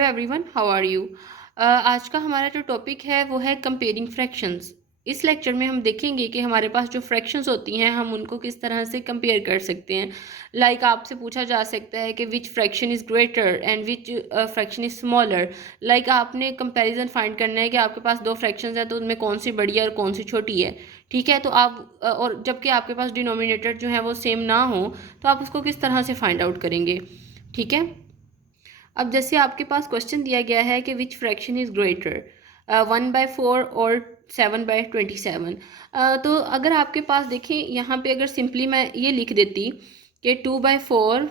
Hello everyone, how are you. आज का हमारा जो टॉपिक है वो है कंपेयरिंग फ्रैक्शंस। इस लेक्चर में हम देखेंगे कि हमारे पास जो फ्रैक्शंस होती हैं हम उनको किस तरह से कंपेयर कर सकते हैं। आपसे पूछा जा सकता है कि विच fraction is greater and which fraction is smaller. आपने कंपैरिजन फाइंड करना है कि आपके पास दो फ्रैक्शंस हैं तो उनमें कौन सी बड़ी है और कौन सी छोटी है। ठीक है, तो आप और जबकि आपके पास डिनोमिनेटर जो है वो सेम ना हो तो आप उसको किस तरह से फाइंड आउट करेंगे। ठीक है, अब जैसे आपके पास क्वेश्चन दिया गया है कि विच फ्रैक्शन इज़ ग्रेटर, 1/4 और 7/27। तो अगर आपके पास देखें यहाँ पे अगर सिंपली मैं ये लिख देती कि 2/4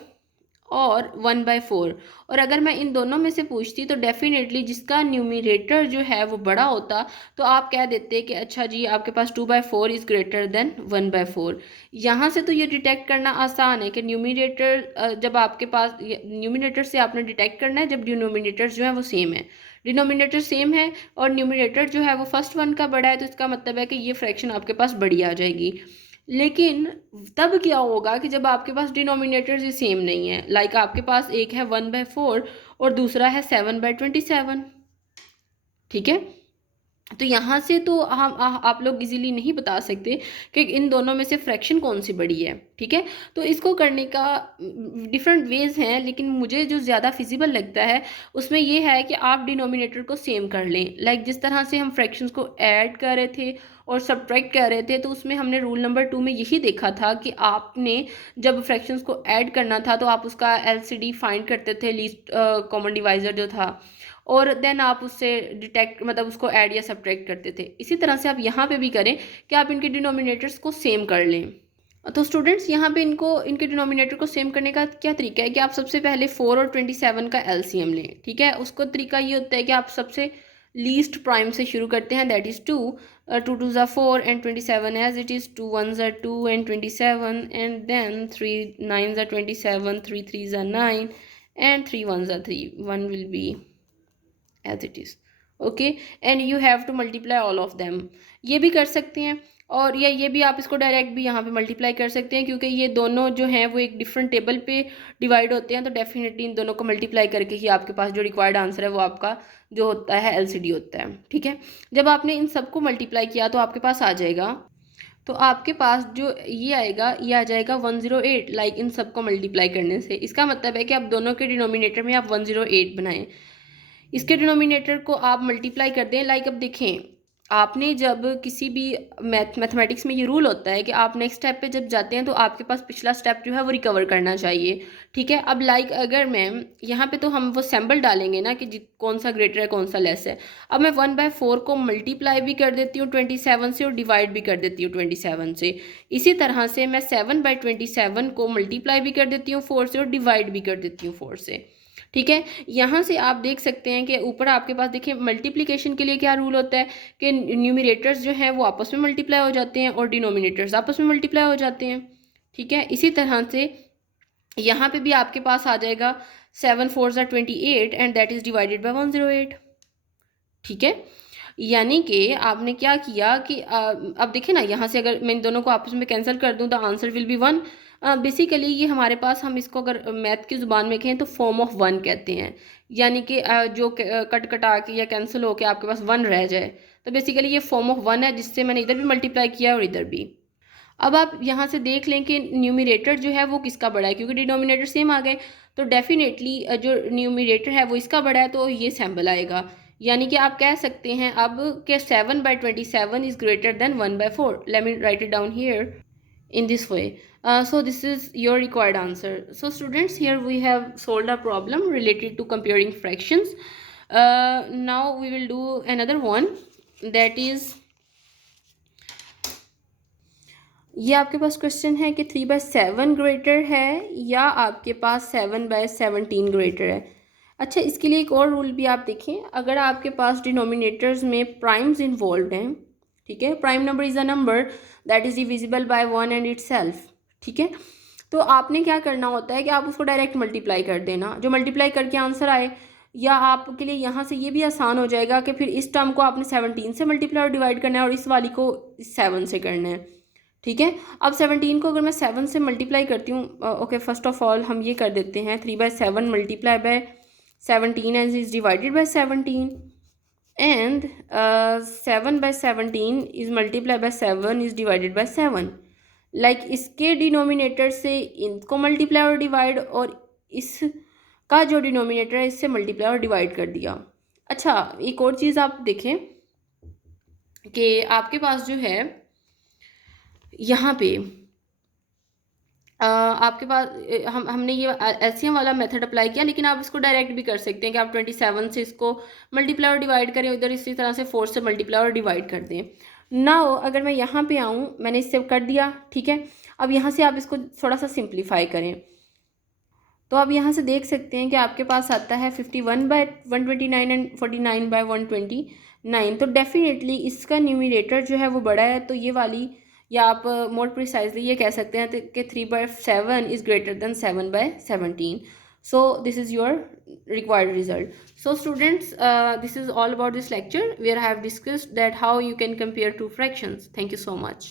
और 1/4, और अगर मैं इन दोनों में से पूछती तो डेफिनेटली जिसका न्यूमरेटर जो है वो बड़ा होता तो आप कह देते कि अच्छा जी आपके पास 2/4 इज़ ग्रेटर देन 1/4। यहाँ से तो ये डिटेक्ट करना आसान है कि न्यूमरेटर जब आपके पास न्यूमरेटर से आपने डिटेक्ट करना है जब डिनोमिनेटर जो है वो सेम है। डिनोमिनेटर सेम है और न्यूमरेटर जो है वो फर्स्ट वन का बड़ा है तो इसका मतलब है कि ये फ्रैक्शन आपके पास बड़ी आ जाएगी। लेकिन तब क्या होगा कि जब आपके पास डिनोमिनेटर्स ही सेम नहीं है। आपके पास एक है 1/4 और दूसरा है 7/27। ठीक है, तो यहाँ से तो आप लोग इजीली नहीं बता सकते कि इन दोनों में से फ्रैक्शन कौन सी बड़ी है। ठीक है, तो इसको करने का डिफरेंट वेज हैं, लेकिन मुझे जो ज़्यादा फिजिबल लगता है उसमें ये है कि आप डिनोमिनेटर को सेम कर लें। जिस तरह से हम फ्रैक्शंस को ऐड कर रहे थे और सब्ट्रैक्ट कर रहे थे तो उसमें हमने रूल नंबर 2 में यही देखा था कि आपने जब फ्रैक्शंस को ऐड करना था तो आप उसका LCD फाइंड करते थे, लीस्ट कॉमन डिवाइज़र जो था, और देन आप उससे डिटेक्ट उसको ऐड या सब्ट्रैक्ट करते थे। इसी तरह से आप यहाँ पे भी करें कि आप इनके डिनोमिनेटर्स को सेम कर लें। तो स्टूडेंट्स यहाँ पे इनके डिनोमिनेटर को सेम करने का क्या तरीका है कि आप सबसे पहले 4 और 27 का LCM लें। ठीक है, उसको तरीका ये होता है कि आप सबसे लीस्ट प्राइम से शुरू करते हैं, दैट इज़ 2। 2 2 ज़ा 4 एंड 27 एज इट इज़, 2 1 ज़ा 2 एंड 27 एंड देन 3 9 ज़ा 27, 3 3 ज़ा 9 एंड 3 1 ज़ा 3, 1 will be as it is. Okay, and you have to multiply all of them। ये भी कर सकते हैं, और या ये भी आप इसको डायरेक्ट भी यहाँ पे मल्टीप्लाई कर सकते हैं, क्योंकि ये दोनों जो हैं वो एक डिफरेंट टेबल पे डिवाइड होते हैं, तो डेफिनेटली इन दोनों को मल्टीप्लाई करके ही आपके पास जो रिक्वायर्ड आंसर है वो आपका जो होता है LCD होता है। ठीक है, जब आपने इन सबको मल्टीप्लाई किया तो आपके पास आ जाएगा, तो आपके पास जो ये आएगा ये आ जाएगा 108। इन सबको मल्टीप्लाई करने से इसका मतलब है कि आप दोनों के डिनोमिनेटर में आप 108 बनाएं, इसके डिनोमिनेटर को आप मल्टीप्लाई कर दें। अब देखें, आपने जब किसी भी मैथमेटिक्स में ये रूल होता है कि आप नेक्स्ट स्टेप पे जब जाते हैं तो आपके पास पिछला स्टेप जो है वो रिकवर करना चाहिए। ठीक है, अब अगर मैं यहाँ पे तो हम वो सैम्बल डालेंगे ना कि कौन सा ग्रेटर है कौन सा लेस है। अब मैं 1/4 को मल्टीप्लाई भी कर देती हूँ 27 से और डिवाइड भी कर देती हूँ 27 से। इसी तरह से मैं 7/27 को मल्टीप्लाई भी कर देती हूँ 4 से और डिवाइड भी कर देती हूँ 4 से। ठीक है, यहाँ से आप देख सकते हैं कि ऊपर आपके पास देखिए मल्टीप्लिकेशन के लिए क्या रूल होता है कि न्यूमरेटर्स जो हैं वो आपस में मल्टीप्लाई हो जाते हैं और डिनोमिनेटर्स आपस में मल्टीप्लाई हो जाते हैं। ठीक है, इसी तरह से यहाँ पे भी आपके पास आ जाएगा 7 4 ज़ा 28 and that is divided by 108। ठीक है, यानी कि आपने क्या किया कि अब देखिए ना, यहाँ से अगर मैं इन दोनों को आपस में कैंसिल कर दूँ the answer will be 1। Basically ये हमारे पास, हम इसको अगर मैथ की ज़ुबान में कहें तो फॉर्म ऑफ 1 कहते हैं, यानी कि जो कट कटा के या कैंसिल होके आपके पास 1 रह जाए, तो बेसिकली ये फॉर्म ऑफ 1 है जिससे मैंने इधर भी मल्टीप्लाई किया और इधर भी। अब आप यहाँ से देख लें कि न्यूमरेटर जो है वो किसका बड़ा है, क्योंकि डिनोमिनेटर सेम आ गए तो डेफिनेटली जो न्यूमरेटर है वो इसका बड़ा है तो ये सैम्बल आएगा। यानी कि आप कह सकते हैं अब कि 7/27 is greater than 1/4। Let me right it down here in this way। So this is your required answer। So students, here we have solved a problem related to comparing fractions। Now we will do another one, that is, ये आपके पास question है कि 3/7 greater है या आपके पास 7/17 greater है। अच्छा, इसके लिए एक और रूल भी आप देखें, अगर आपके पास डिनोमिनेटर्स में प्राइम्स इन्वॉल्व हैं, ठीक है, prime number is a number that is divisible by 1 and itself. ठीक है, तो आपने क्या करना होता है कि आप उसको डायरेक्ट मल्टीप्लाई कर देना, जो मल्टीप्लाई करके आंसर आए, या आपके लिए यहाँ से ये भी आसान हो जाएगा कि फिर इस टर्म को आपने 17 से मल्टीप्लाई और डिवाइड करना है और इस वाली को 7 से करना है। ठीक है, अब 17 को अगर मैं 7 से मल्टीप्लाई करती हूँ, ओके, फर्स्ट ऑफ ऑल हम ये कर देते हैं 3/7 multiply by 17 and is divided by 17, and 7 by 17 is multiplied by 7 is divided by 7. Like इसके डिनोमिनेटर से इनको मल्टीप्लाई और डिवाइड, और इसका जो डिनोमिनेटर है इससे मल्टीप्लाई और डिवाइड कर दिया। अच्छा, एक और चीज़ आप देखें कि आपके पास जो है यहाँ पे आपके पास हमने ये एलसीएम वाला मेथड अप्लाई किया, लेकिन आप इसको डायरेक्ट भी कर सकते हैं कि आप 27 से इसको मल्टीप्लाई और डिवाइड करें, उधर इसी तरह से 4 से मल्टीप्लाई और डिवाइड कर दें। नाउ अगर मैं यहाँ पे आऊँ, मैंने इससे कर दिया, ठीक है। अब यहाँ से आप इसको थोड़ा सा सिंप्लीफाई करें, तो आप यहाँ से देख सकते हैं कि आपके पास आता है 51/129 एंड 49/129। तो डेफिनेटली इसका न्यूमिनेटर जो है वो बड़ा है, तो ये वाली, या आप मोर प्रिसाइजली ये कह सकते हैं कि 3/7 is greater than 7/17। So this is your required result. So students, this is all about this lecture where I have discussed that how you can compare two fractions. Thank you so much.